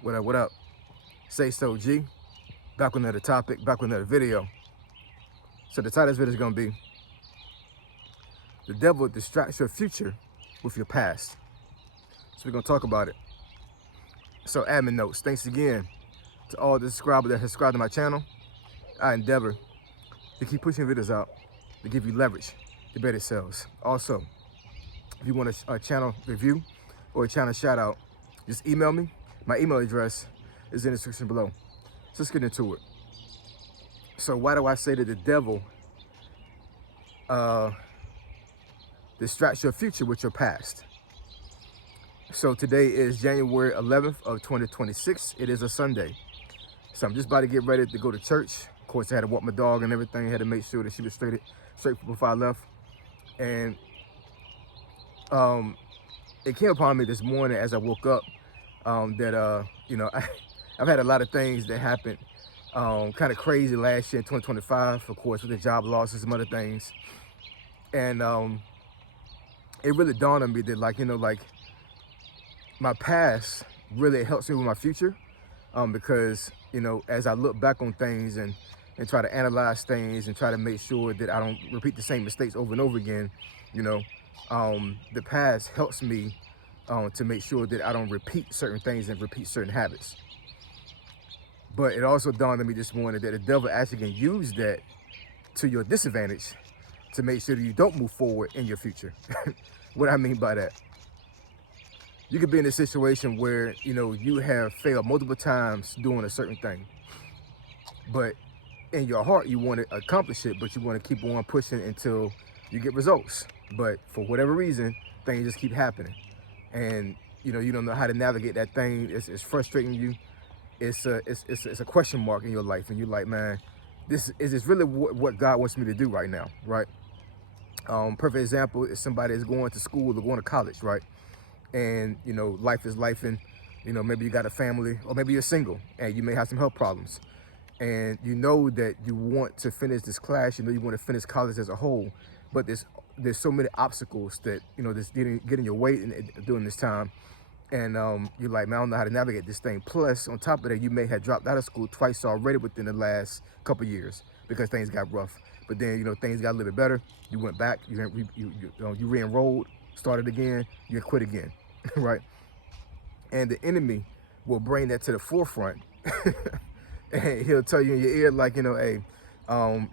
What up, what up? Say so, G. Back with another topic, back with another video. So the title of this video is gonna be The Devil Distracts Your Future with Your Past. So we're gonna talk about it. So admin notes, thanks again to all the subscribers that have subscribed to my channel. I endeavor to keep pushing videos out to give you leverage to better sales. Also, if you want a channel review or a channel shout out, just email me. My email address is in the description below. So let's get into it. So why do I say that the devil distracts your future with your past? So today is January 11th of 2026. It is a Sunday. So I'm just about to get ready to go to church. Of course, I had to walk my dog and everything. I had to make sure that she was straight before I left. And it came upon me this morning as I woke up that, I've had a lot of things that happened kind of crazy last year in 2025, of course, with the job losses and other things. And it really dawned on me that, like my past really helps me with my future, because, as I look back on things and try to analyze things and try to make sure that I don't repeat the same mistakes over and over again, the past helps me to make sure that I don't repeat certain things and repeat certain habits. But it also dawned on me this morning that the devil actually can use that to your disadvantage to make sure that you don't move forward in your future. What I mean by that, you could be in a situation where, you have failed multiple times doing a certain thing, but in your heart, you want to accomplish it, but you want to keep on pushing until you get results. But for whatever reason, things just keep happening. And, you don't know how to navigate that thing. It's frustrating you. It's a question mark in your life. And you're like, man, is this really what God wants me to do right now, right? Perfect example is somebody is going to school or going to college, right? And, life is life, and, maybe you got a family, or maybe you're single and you may have some health problems. And you know that you want to finish this class, you want to finish college as a whole, but there's so many obstacles that, that's getting in your way during this time. And you're like, man, I don't know how to navigate this thing. Plus, on top of that, you may have dropped out of school twice already within the last couple of years because things got rough. But then, things got a little bit better. You went back, you re-enrolled, started again, you quit again, right? And the enemy will bring that to the forefront. And he'll tell you in your ear, like, hey,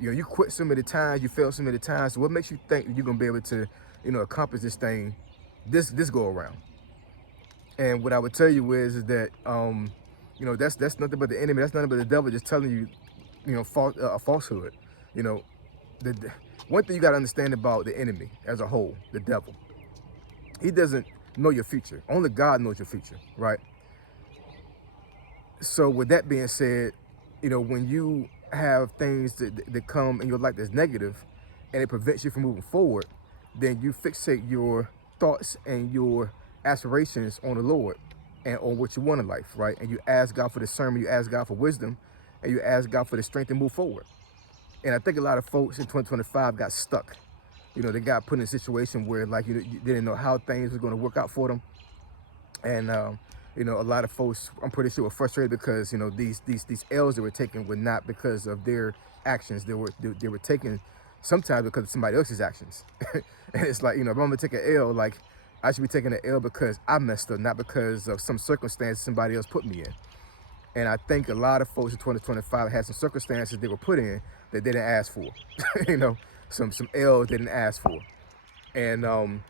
you quit so many times, you failed so many times. So what makes you think you're gonna be able to, accomplish this thing, this go around? And what I would tell you is that, that's nothing but the enemy. That's nothing but the devil just telling you, a falsehood. The one thing you got to understand about the enemy as a whole, the devil, he doesn't know your future. Only God knows your future, right? So with that being said, when you have things that come in your life that's negative and it prevents you from moving forward, then you fixate your thoughts and your aspirations on the Lord and on what you want in life, right? And you ask God for discernment, you ask God for wisdom, and you ask God for the strength to move forward. And I think a lot of folks in 2025 got stuck. They got put in a situation where, like, you didn't know how things were going to work out for them. And, a lot of folks, I'm pretty sure, were frustrated because, these L's they were taking were not because of their actions. They were taken sometimes because of somebody else's actions. And it's like, if I'm going to take an L, like, I should be taking an L because I messed up, not because of some circumstance somebody else put me in. And I think a lot of folks in 2025 had some circumstances they were put in that they didn't ask for. Some L's they didn't ask for. And,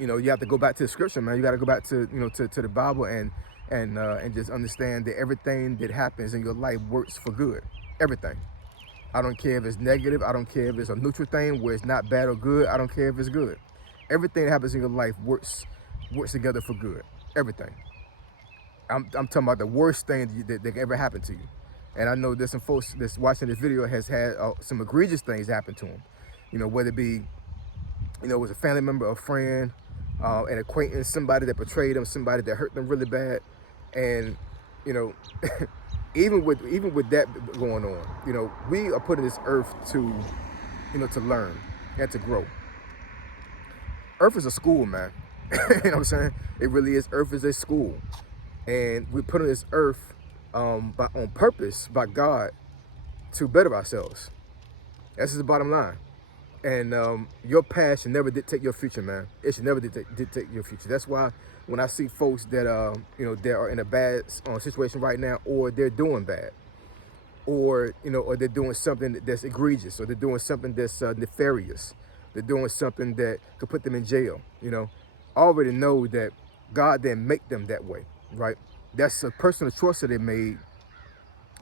you have to go back to the scripture, man. You got to go back to, to the Bible and just understand that everything that happens in your life works for good. Everything. I don't care if it's negative. I don't care if it's a neutral thing where it's not bad or good. I don't care if it's good. Everything that happens in your life works together for good. Everything. I'm talking about the worst thing that ever happened to you. And I know there's some folks that's watching this video has had some egregious things happen to them. Whether it be, it was a family member, a friend, an acquaintance, somebody that betrayed them, somebody that hurt them really bad. And, even with that going on, we are put in this earth to, to learn and to grow. Earth is a school, man. You know what I'm saying? It really is. Earth is a school. And we put on this earth on purpose by God to better ourselves. That's just the bottom line. And your past should never dictate your future, man. It should never dictate your future. That's why when I see folks that that are in a bad situation right now, or they're doing bad, or or they're doing something that's egregious, or they're doing something that's nefarious, they're doing something that could put them in jail. I already know that God didn't make them that way, right? That's a personal choice that they made,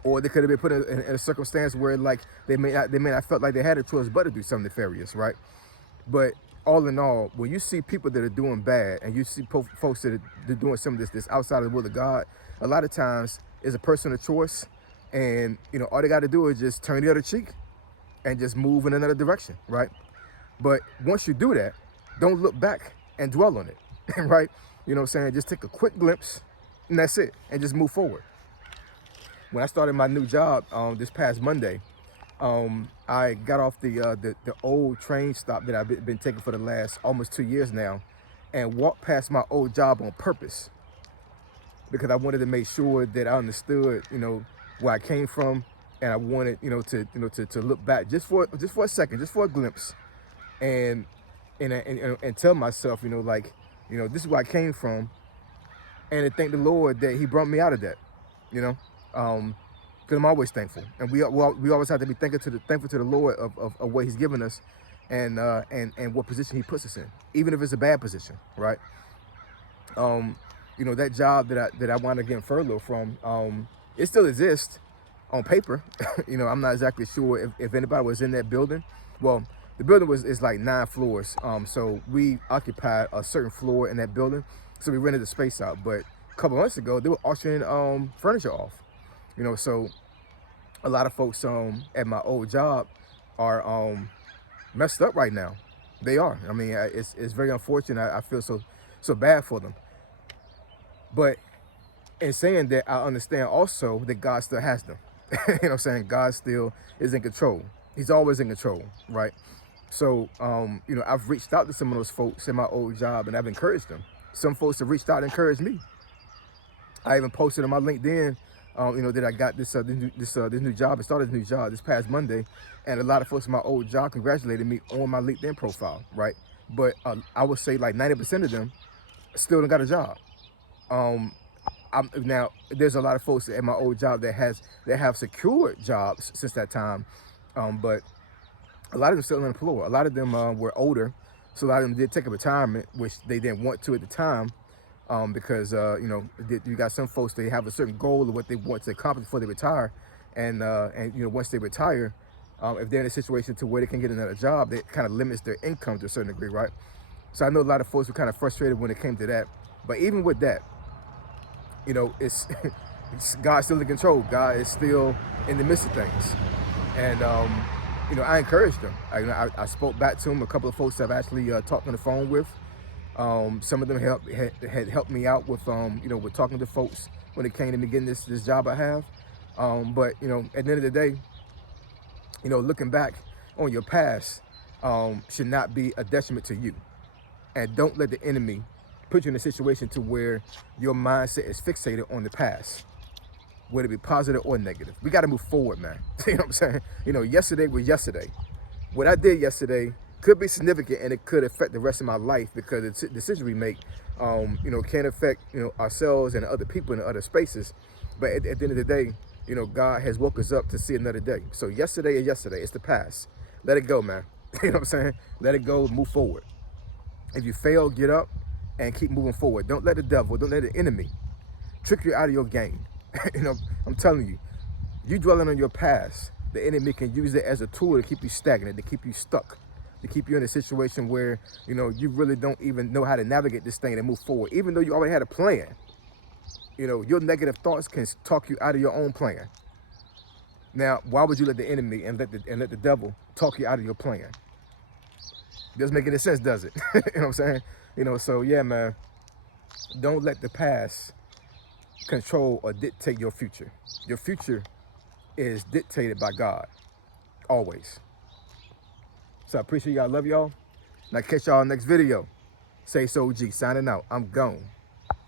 or they could have been put in a circumstance where like they may not felt like they had a choice but to do something nefarious, right? But all in all, when you see people that are doing bad, and you see folks that are doing something that's outside of the will of God, a lot of times it's a personal choice, and all they got to do is just turn the other cheek and just move in another direction, right? But once you do that, don't look back and dwell on it, right? You know what I'm saying? Just take a quick glimpse, and that's it, and just move forward. When I started my new job this past Monday, I got off the old train stop that I've been taking for the last almost 2 years now, and walked past my old job on purpose, because I wanted to make sure that I understood, where I came from, and I wanted, to look back just for a second, just for a glimpse, and and tell myself, this is where I came from, and to thank the Lord that He brought me out of that, because I'm always thankful, and we always have to be thankful to the Lord of what He's given us, and what position He puts us in, even if it's a bad position, right? That job that I wound up getting furloughed from, it still exists on paper. I'm not exactly sure if anybody was in that building. Well, the building is like 9 floors, so we occupied a certain floor in that building, so we rented the space out. But a couple months ago, they were auctioning furniture off. So a lot of folks at my old job are messed up right now. They are. I mean, it's very unfortunate. I feel so bad for them. But in saying that, I understand also that God still has them. I'm saying? God still is in control. He's always in control, right? So, I've reached out to some of those folks in my old job, and I've encouraged them. Some folks have reached out and encouraged me. I even posted on my LinkedIn, that I got this new job. I started this new job this past Monday, and a lot of folks in my old job congratulated me on my LinkedIn profile, right? But I would say like 90% of them still don't got a job. Now there's a lot of folks at my old job that have secured jobs since that time, but a lot of them still unemployed. A lot of them were older, so a lot of them did take a retirement, which they didn't want to at the time, because you got some folks, they have a certain goal of what they want to accomplish before they retire, and once they retire, if they're in a situation to where they can get another job, that kind of limits their income to a certain degree, right? So I know a lot of folks were kind of frustrated when it came to that. But even with that, it's God's still in control. God is still in the midst of things, and I encouraged them. I spoke back to them. A couple of folks I've actually talked on the phone with. Some of them had helped me out with with talking to folks when it came to me getting this job I have. But at the end of the day, looking back on your past should not be a detriment to you, and don't let the enemy put you in a situation to where your mindset is fixated on the past, whether it be positive or negative. We got to move forward, man. You know what I'm saying? Yesterday was yesterday. What I did yesterday could be significant, and it could affect the rest of my life, because the decisions we make, can affect, ourselves and other people in other spaces. But at the end of the day, God has woke us up to see another day. So yesterday is yesterday. It's the past. Let it go, man. You know what I'm saying? Let it go, move forward. If you fail, get up and keep moving forward. Don't let the devil, don't let the enemy trick you out of your game. I'm telling you, you dwelling on your past, the enemy can use it as a tool to keep you stagnant, to keep you stuck, to keep you in a situation where, you really don't even know how to navigate this thing and move forward. Even though you already had a plan, your negative thoughts can talk you out of your own plan. Now, why would you let the enemy and let the devil talk you out of your plan? Doesn't make any sense, does it? You know what I'm saying? So yeah, man, don't let the past control or dictate your future. Your future is dictated by God, always. So I appreciate y'all, love y'all, and I'll catch y'all next video. Say so G, signing out. I'm gone.